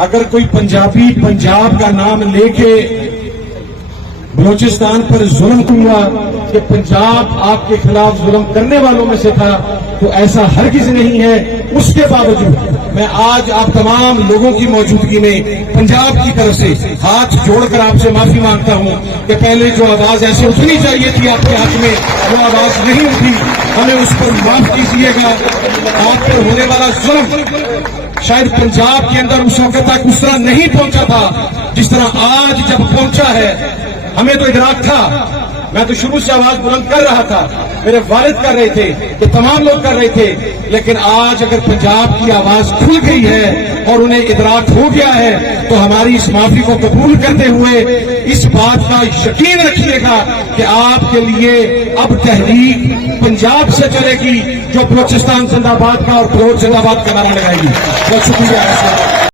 अगर कोई पंजाबी पंजाब का नाम लेके बलूचिस्तान पर जुल्म हुआ कि पंजाब आपके खिलाफ जुल्म करने वालों में से था, तो ऐसा हरगिज नहीं है। उसके बावजूद मैं आज आप तमाम लोगों की मौजूदगी में पंजाब की तरफ से हाथ जोड़कर आपसे माफी मांगता हूं कि पहले जो आवाज ऐसे उठनी चाहिए थी आपके हक में, वो आवाज नहीं उठी। हमें उस पर माफ कीजिएगा। आप पर होने वाला जुल्म शायद पंजाब के अंदर उस वक्त तक उस तरह नहीं पहुंचा था जिस तरह आज जब पहुंचा है। हमें तो इदराक था, मैं तो शुरू से आवाज बुलंद कर रहा था, मेरे वालिद कर रहे थे, ये तमाम लोग कर रहे थे, लेकिन आज अगर पंजाब की आवाज खुल गई है और उन्हें इदराक हो गया है, तो हमारी इस माफी को कबूल करते हुए इस बात का यकीन रखिएगा कि आपके लिए अब तहरीक पंजाब से चलेगी, जो बलूचिस्तान जिंदाबाद का और फिरोज जिंदाबाद का नारा लगाएगी। बहुत शुक्रिया।